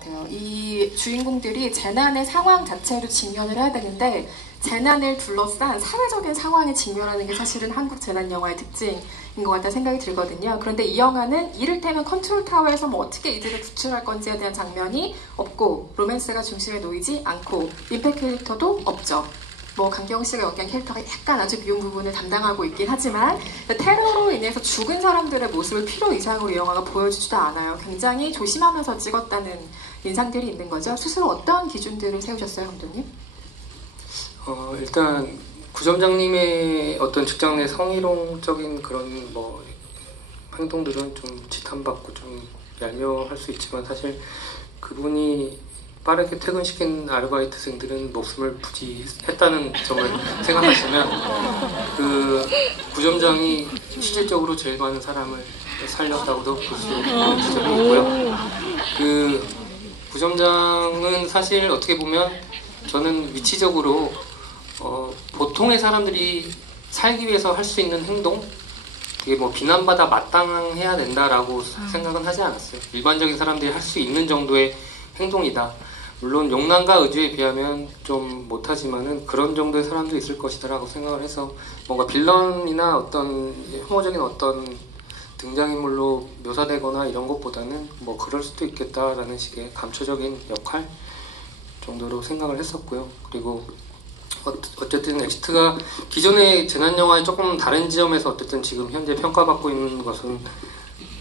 같아요. 이 주인공들이 재난의 상황 자체로 직면을 해야 되는데 재난을 둘러싼 사회적인 상황에 직면하는 게 사실은 한국 재난 영화의 특징인 것 같다는 생각이 들거든요. 그런데 이 영화는 이를테면 컨트롤 타워에서 뭐 어떻게 이들을 구출할 건지에 대한 장면이 없고 로맨스가 중심에 놓이지 않고 민폐 캐릭터도 없죠. 뭐 강경 씨가 연기한 캐릭터가 약간 아주 미운 부분을 담당하고 있긴 하지만 테러로 인해서 죽은 사람들의 모습을 필요 이상으로 이 영화가 보여주지도 않아요. 굉장히 조심하면서 찍었다는 인상들이 있는 거죠. 스스로 어떤 기준들을 세우셨어요, 감독님? 일단 구점장님의 어떤 직장 내 성희롱적인 그런 뭐 행동들은 좀 지탄받고 좀 얄미워할 수 있지만 사실 그분이 빠르게 퇴근시킨 아르바이트생들은 목숨을 부지했다는 점을 생각하시면 그 구점장이 실질적으로 제일 많은 사람을 살렸다고도 볼 수 있는 지점이 있고요. 그 구점장은 사실 어떻게 보면 저는 위치적으로 보통의 사람들이 살기 위해서 할 수 있는 행동 되게 뭐 비난받아 마땅해야 된다라고 생각은 하지 않았어요. 일반적인 사람들이 할 수 있는 정도의 행동이다. 물론 용남과 의지에 비하면 좀 못하지만은 그런 정도의 사람도 있을 것이다라고 생각을 해서 뭔가 빌런이나 어떤 혐오적인 어떤 등장인물로 묘사되거나 이런 것보다는 뭐 그럴 수도 있겠다라는 식의 감초적인 역할 정도로 생각을 했었고요. 그리고 어쨌든 엑시트가 기존의 재난 영화의 조금 다른 지점에서 어쨌든 지금 현재 평가받고 있는 것은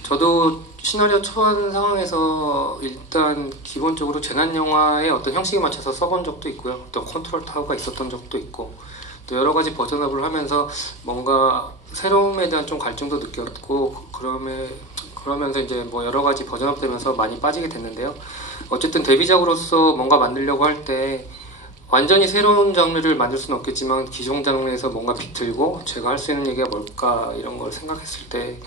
저도 시나리오 초반 상황에서 일단 기본적으로 재난 영화의 어떤 형식에 맞춰서 써본 적도 있고요. 어떤 컨트롤 타워가 있었던 적도 있고 또 여러 가지 버전업을 하면서 뭔가 새로움에 대한 좀 갈증도 느꼈고 그러면서 이제 뭐 여러 가지 버전업 되면서 많이 빠지게 됐는데요. 어쨌든 데뷔작으로서 뭔가 만들려고 할 때 완전히 새로운 장르를 만들 수는 없겠지만 기존 장르에서 뭔가 비틀고 제가 할 수 있는 얘기가 뭘까 이런 걸 생각했을 때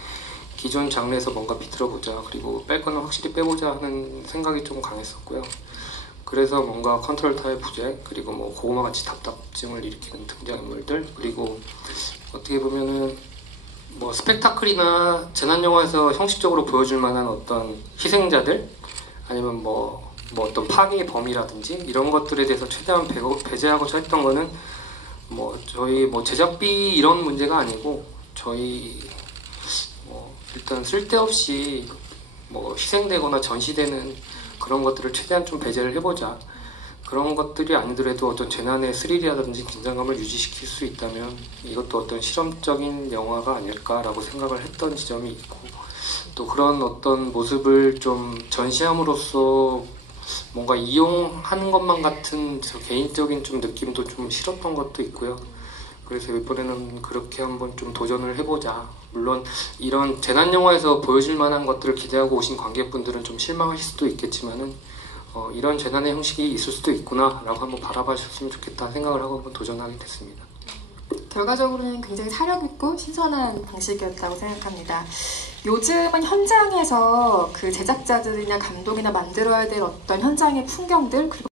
기존 장르에서 뭔가 비틀어보자 그리고 뺄 거는 확실히 빼보자 하는 생각이 좀 강했었고요. 그래서 뭔가 컨트롤 타워의 부재 그리고 뭐 고구마같이 답답증을 일으키는 등장인물들 그리고 어떻게 보면은 뭐 스펙타클이나 재난영화에서 형식적으로 보여줄 만한 어떤 희생자들 아니면 뭐 어떤 파괴의 범위라든지 이런 것들에 대해서 최대한 배제하고자 했던 거는 뭐 저희 뭐 제작비 이런 문제가 아니고 저희 일단 쓸데없이 뭐 희생되거나 전시되는 그런 것들을 최대한 좀 배제를 해보자. 그런 것들이 아니더라도 어떤 재난의 스릴이라든지 긴장감을 유지시킬 수 있다면 이것도 어떤 실험적인 영화가 아닐까라고 생각을 했던 지점이 있고 또 그런 어떤 모습을 좀 전시함으로써 뭔가 이용하는 것만 같은 저 개인적인 좀 느낌도 좀 싫었던 것도 있고요. 그래서 이번에는 그렇게 한번 좀 도전을 해보자. 물론 이런 재난 영화에서 보여줄 만한 것들을 기대하고 오신 관객분들은 좀 실망하실 수도 있겠지만은 이런 재난의 형식이 있을 수도 있구나 라고 한번 바라봐 주셨으면 좋겠다 생각을 하고 한번 도전하게 됐습니다. 결과적으로는 굉장히 사력있고 신선한 방식이었다고 생각합니다. 요즘은 현장에서 그 제작자들이나 감독이나 만들어야 될 어떤 현장의 풍경들 그리고